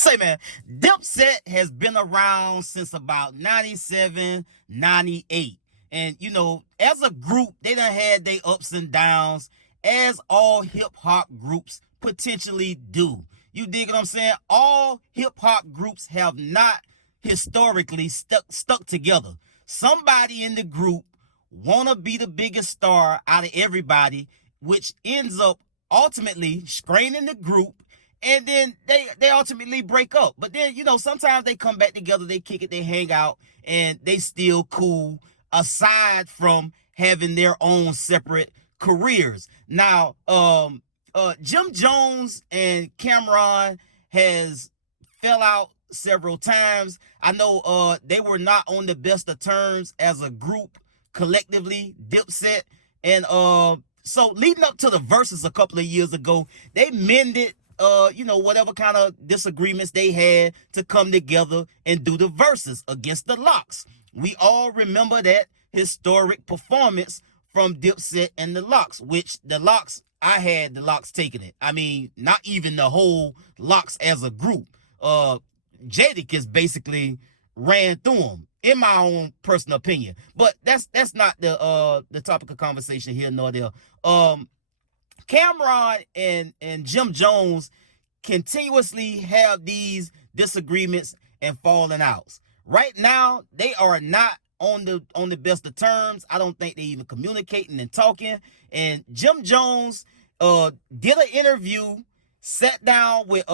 Say, man, Dipset has been around since about 97, 98. And, you know, as a group, they done had their ups and downs, as all hip-hop groups potentially do. You dig what I'm saying? All hip-hop groups have not historically stuck together. Somebody in the group want to be the biggest star out of everybody, which ends up ultimately straining the group, and then they ultimately break up. But then, you know, sometimes they come back together, they kick it, they hang out, and they still cool, aside from having their own separate careers. Now, Jim Jones and Cameron has fell out several times. I know they were not on the best of terms as a group collectively, Dipset. And so leading up to the verses a couple of years ago, they mended you know, whatever kind of disagreements they had to come together and do the verses against the Lox. We all remember that historic performance from Dipset and the Lox, which the Lox, I had the Lox taking it. I mean, not even the whole Lox as a group. Jadakiss basically ran through them, in my own personal opinion. But that's not the topic of conversation here nor there. Cameron and Jim Jones continuously have these disagreements and falling outs. Right now, they are not on the best of terms. I don't think they even communicating and talking. And Jim Jones did an interview, sat down with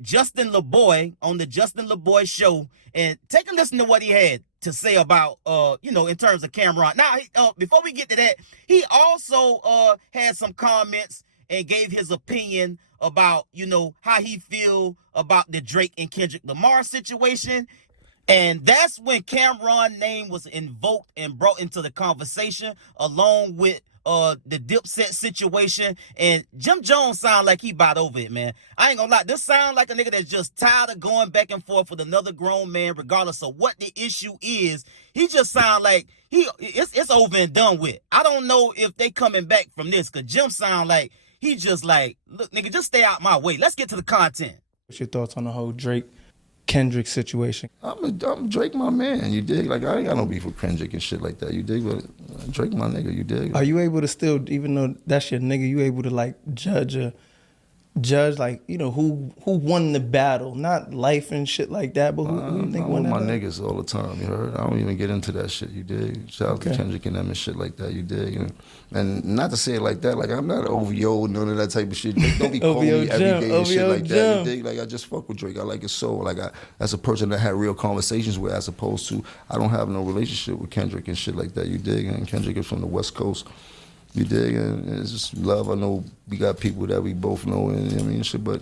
Justin LaBoy on the Justin LaBoy show, and take a listen to what he had to say about you know, in terms of Cameron. Now, before we get to that, he also had some comments and gave his opinion about, you know, how he feel about the Drake and Kendrick Lamar situation. And that's when Cameron's name was invoked and brought into the conversation, along with the Dipset situation. And Jim Jones sound like he bought over it, man. I ain't gonna lie, this sound like a nigga that's just tired of going back and forth with another grown man, regardless of what the issue is. He just sound like it's over and done with. I don't know if they coming back from this, because Jim sound like he just like, look, nigga, just stay out my way. Let's get to the content. What's your thoughts on the whole Drake Kendrick situation? I'm Drake my man, you dig? Like, I ain't got no beef with Kendrick and shit like that, you dig? But Drake my nigga, you dig? Are you able to still, even though that's your nigga, you able to like judge like, you know, who won the battle? Not life and shit like that, but who you think won that my battle? niggas all the time, you heard? I don't even get into that shit, you dig? Shout out to Kendrick and them and shit like that, you dig? And not to say it like that, like, I'm not OVO, none of that type of shit. Don't be calling me every day and shit like that, you dig? Like, I just fuck with Drake. I like his soul. Like, that's a person that I had real conversations with, as opposed to, I don't have no relationship with Kendrick and shit like that, you dig? And Kendrick is from the West Coast. You dig? And it's just love. I know we got people that we both know, and you know what I mean, shit, but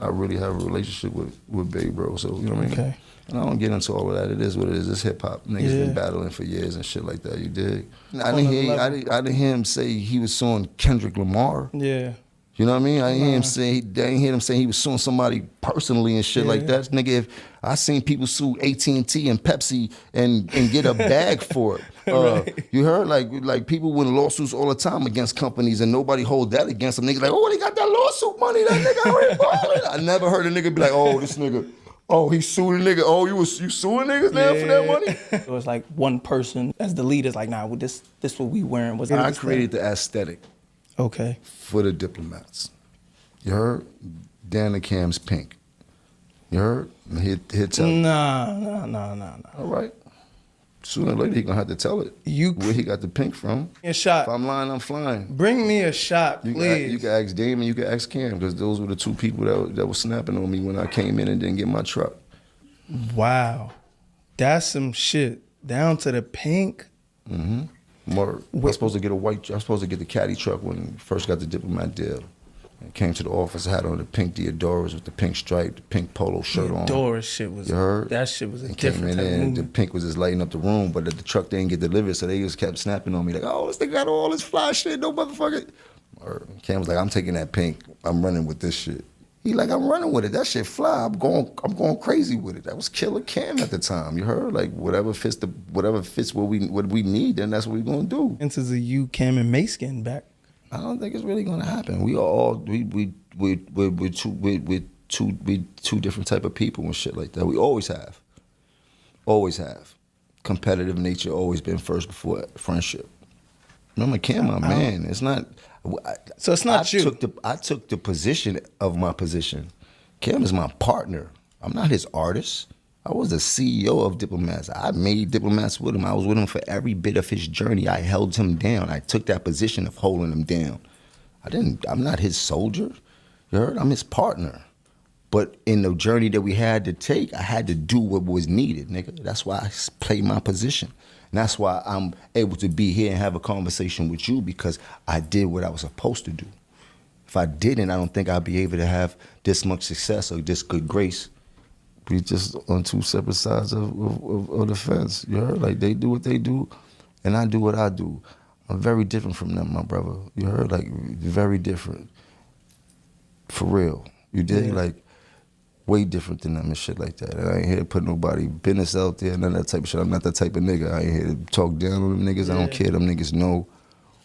I really have a relationship with Babe Bro, so you know what I mean? Okay. And I don't get into all of that. It is what it is. It's hip hop. Niggas been battling for years and shit like that, you dig? I didn't hear him say he was suing Kendrick Lamar. Yeah. You know what I mean? I didn't hear him say he was suing somebody personally and shit like that. Nigga, if I seen people sue AT&T and Pepsi and get a bag for it. Right. You heard? Like people win lawsuits all the time against companies and nobody hold that against them. Niggas like, oh, they got that lawsuit money, that nigga already balling. I never heard a nigga be like, oh, this nigga, oh, he sued a nigga. Oh, you suing niggas now for that money? It was like one person as the leader's like, nah, well, this what we wearing. I created the aesthetic. Okay. For the diplomats. You heard? Dan and Cam's pink. You heard? He'll tell you. Nah. All right. Sooner or later, he gonna have to tell it. Where he got the pink from. A shot. If I'm lying, I'm flying. Bring me a shot, please. You can ask Dame and you can ask Cam, because those were the two people that were snapping on me when I came in and didn't get my truck. Wow. That's some shit. Down to the pink. Mm-hmm. I was supposed to get the caddy truck when we first got the diplomat deal. I came to the office, I had on the pink Diodoras with the pink stripe, the pink polo shirt on. Diodora shit was, you heard? That shit was a and different came in type there, of the pink was just lighting up the room, but the truck didn't get delivered, so they just kept snapping on me like, oh, this nigga got all this fly shit, no motherfucker. Cam was like, I'm taking that pink, I'm running with this shit. He like, I'm running with it. That shit fly. I'm going crazy with it. That was Killer Cam at the time. You heard? Like whatever fits what we need, then that's what we gonna do. Chances of you, Cam, and Mace getting back? I don't think it's really gonna happen. We're two different type of people and shit like that. We always have. Always have. Competitive nature always been first before friendship. Remember, Cam, my man. It's not. So it's not you. I took the position of my position. Cam is my partner. I'm not his artist. I was the CEO of Diplomats. I made Diplomats with him. I was with him for every bit of his journey. I held him down. I took that position of holding him down. I'm not his soldier. You heard? I'm his partner. But in the journey that we had to take, I had to do what was needed, nigga. That's why I played my position. And that's why I'm able to be here and have a conversation with you, because I did what I was supposed to do. If I didn't, I don't think I'd be able to have this much success or this good grace. We just on two separate sides of the fence. You heard? Like, they do what they do, and I do what I do. I'm very different from them, my brother. You heard? Like, very different. For real. You dig? Yeah. Like, way different than them and shit like that. And I ain't here to put nobody business out there, none of that type of shit. I'm not that type of nigga. I ain't here to talk down on them niggas. I don't care. Them niggas know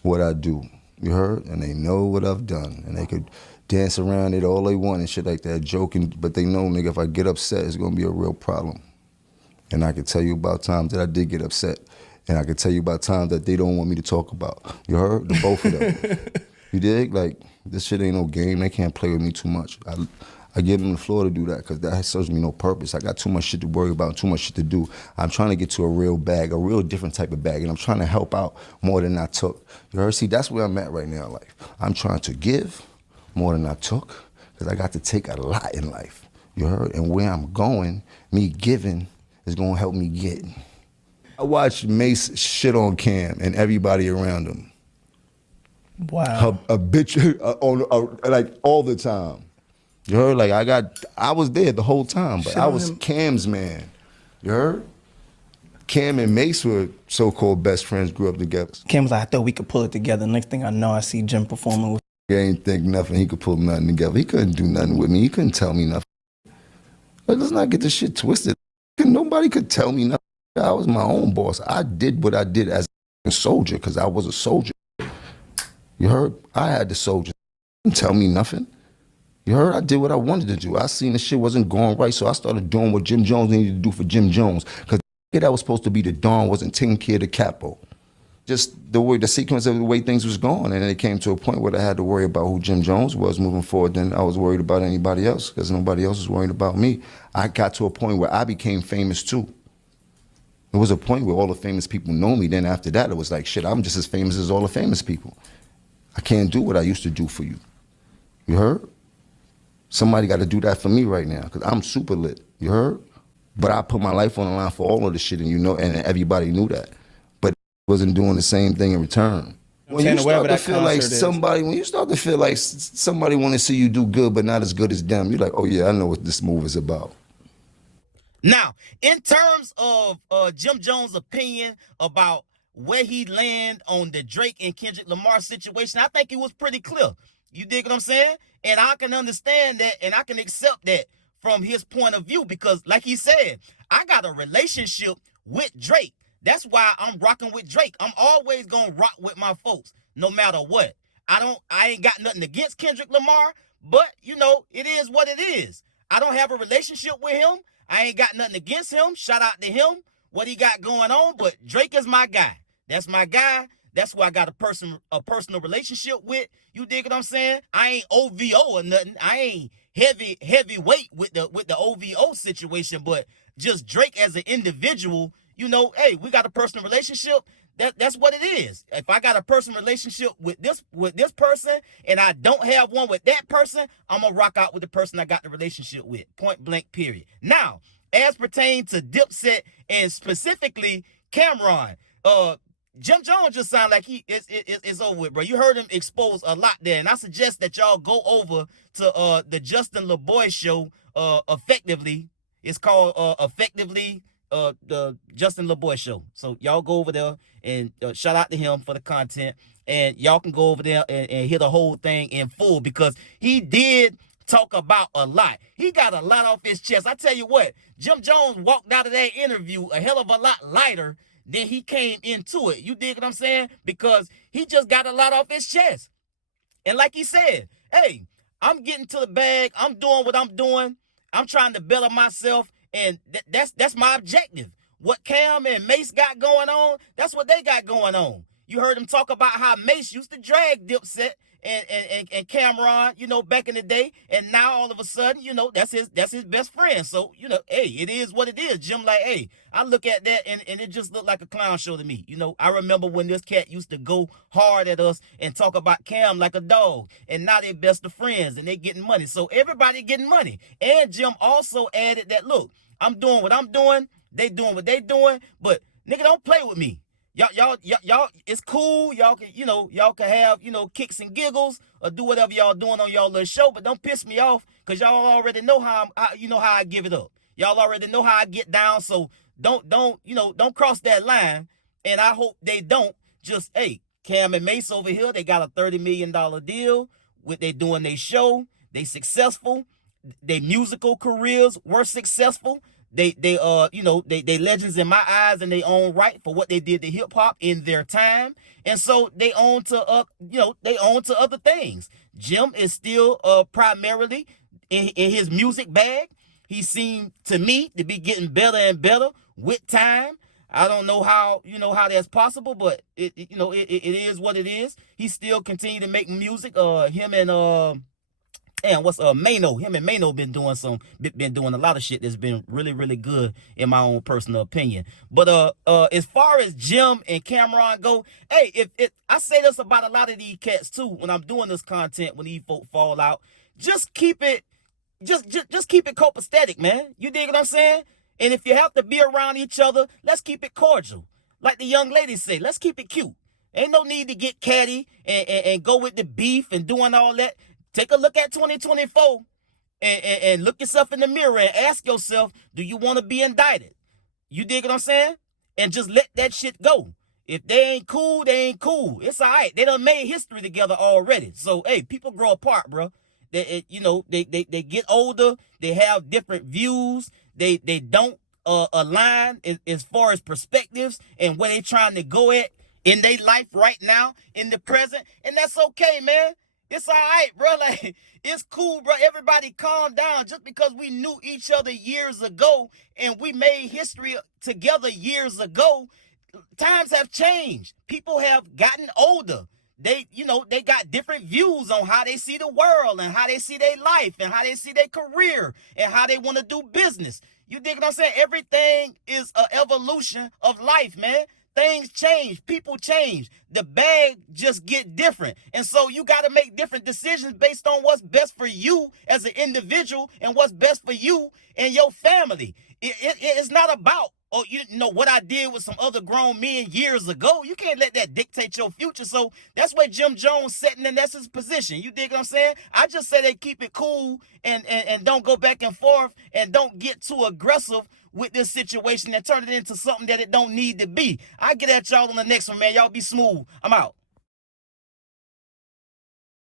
what I do. You heard? And they know what I've done. And they could dance around it all they want and shit like that, joking. But they know, nigga, if I get upset, it's gonna be a real problem. And I can tell you about times that I did get upset. And I can tell you about times that they don't want me to talk about. You heard? The both of them. You dig? Like, this shit ain't no game. They can't play with me too much. I give them the floor to do that, because that serves me no purpose. I got too much shit to worry about, too much shit to do. I'm trying to get to a real bag, a real different type of bag, and I'm trying to help out more than I took. You heard? See, that's where I'm at right now in life. I'm trying to give more than I took, because I got to take a lot in life. You heard? And where I'm going, me giving is going to help me get. I watched Mace shit on Cam and everybody around him. Wow. A bitch, like, all the time. You heard? Like, I was there the whole time, but I was Cam's man. You heard? Cam and Mace were so-called best friends, grew up together. Cam was like, I thought we could pull it together. Next thing I know, I see Jim performing with. He ain't think nothing. He could pull nothing together. He couldn't do nothing with me. He couldn't tell me nothing. Like, let's not get this shit twisted. Nobody could tell me nothing. I was my own boss. I did what I did as a soldier, because I was a soldier. You heard? I had the soldier. He couldn't tell me nothing. You heard? I did what I wanted to do. I seen the shit wasn't going right, so I started doing what Jim Jones needed to do for Jim Jones. Because the that was supposed to be the Don wasn't taking care of the capo. Just the sequence of the way things was going. And then it came to a point where I had to worry about who Jim Jones was moving forward. Then I was worried about anybody else, because nobody else was worried about me. I got to a point where I became famous too. There was a point where all the famous people know me. Then after that, it was like, shit, I'm just as famous as all the famous people. I can't do what I used to do for you. You heard? Somebody got to do that for me right now, because I'm super lit. You heard? But I put my life on the line for all of the shit, and you know, and everybody knew that. But wasn't doing the same thing in return. When you start to feel like somebody, when you start to feel like somebody want to see you do good, but not as good as them, you're like, oh yeah, I know what this move is about. Now, in terms of Jim Jones' opinion about where he land on the Drake and Kendrick Lamar situation, I think it was pretty clear. You dig what I'm saying? And I can understand that, and I can accept that from his point of view, because like he said, I got a relationship with Drake. That's why I'm rocking with Drake. I'm always gonna rock with my folks, no matter what. I ain't got nothing against Kendrick Lamar, but you know, it is what it is. I don't have a relationship with him. I ain't got nothing against him. Shout out to him, what he got going on, but Drake is my guy. That's my guy. That's who I got a personal relationship with. You dig what I'm saying? I ain't OVO or nothing. I ain't heavyweight with the OVO situation, but just Drake as an individual, you know, hey, we got a personal relationship. That's what it is. If I got a personal relationship with this person and I don't have one with that person, I'm gonna rock out with the person I got the relationship with. Point blank, period. Now, as pertains to Dipset and specifically Cameron, Jim Jones just sound like it's over with, bro. You heard him expose a lot there, and I suggest that y'all go over to the Justin LeBoy show, effectively. It's called effectively the Justin LeBoy show. So y'all go over there and shout out to him for the content, and y'all can go over there and hear the whole thing in full, because he did talk about a lot. He got a lot off his chest. I tell you what, Jim Jones walked out of that interview a hell of a lot lighter than he came into it. You dig what I'm saying? Because he just got a lot off his chest. And like he said, hey, I'm getting to the bag. I'm doing what I'm doing. I'm trying to better myself, and that's my objective. What Cam and Mace got going on, that's what they got going on. You heard him talk about how Mace used to drag Dipset and Cameron, back in the day, and now all of a sudden, that's his best friend. So, hey, it is what it is. Jim, like, hey, I look at that and it just looked like a clown show to me. I remember when this cat used to go hard at us and talk about Cam like a dog, and now they best of friends and they getting money. So everybody getting money. And Jim also added that, look, I'm doing what I'm doing, they doing what they doing, but nigga, don't play with me. Y'all, it's cool. Y'all can have, kicks and giggles or do whatever y'all doing on y'all little show, but don't piss me off, because y'all already know how I give it up. Y'all already know how I get down, so don't cross that line, and I hope they don't. Just, hey, Cam and Mace over here, they got a $30 million deal with they doing their show. They successful. Their musical careers were successful. They legends in my eyes in their own right for what they did to hip hop in their time, and so they own to other things. Jim is still primarily in his music bag. He seemed to me to be getting better and better with time. I don't know how that's possible, but it is what it is. He still continue to make music. Him and Mano. Him and Mano been doing a lot of shit that's been really, really good in my own personal opinion. But as far as Jim and Cameron go, hey, if I say this about a lot of these cats too, when I'm doing this content, when these folk fall out, just keep it copacetic, man. You dig what I'm saying? And if you have to be around each other, let's keep it cordial. Like the young ladies say, let's keep it cute. Ain't no need to get catty and go with the beef and doing all that. Take a look at 2024 and look yourself in the mirror and ask yourself, do you want to be indicted? You dig what I'm saying? And just let that shit go. If they ain't cool, they ain't cool. It's all right. They done made history together already. So, hey, people grow apart, bro. They get older. They have different views. They don't align as far as perspectives and where they trying to go at in their life right now, in the present. And that's okay, man. It's all right, bro. Like, it's cool, bro. Everybody calm down. Just because we knew each other years ago and we made history together years ago, times have changed. People have gotten older. They got different views on how they see the world and how they see their life and how they see their career and how they want to do business. You dig what I'm saying? Everything is an evolution of life, man. Things change. People change. The bag just get different. And so you got to make different decisions based on what's best for you as an individual and what's best for you and your family. It's not about, what I did with some other grown men years ago. You can't let that dictate your future. So that's where Jim Jones sitting, and that's his position. You dig what I'm saying? I just say they keep it cool and don't go back and forth and don't get too aggressive with this situation and turn it into something that it don't need to be. I get at y'all on the next one, man. Y'all be smooth. I'm out.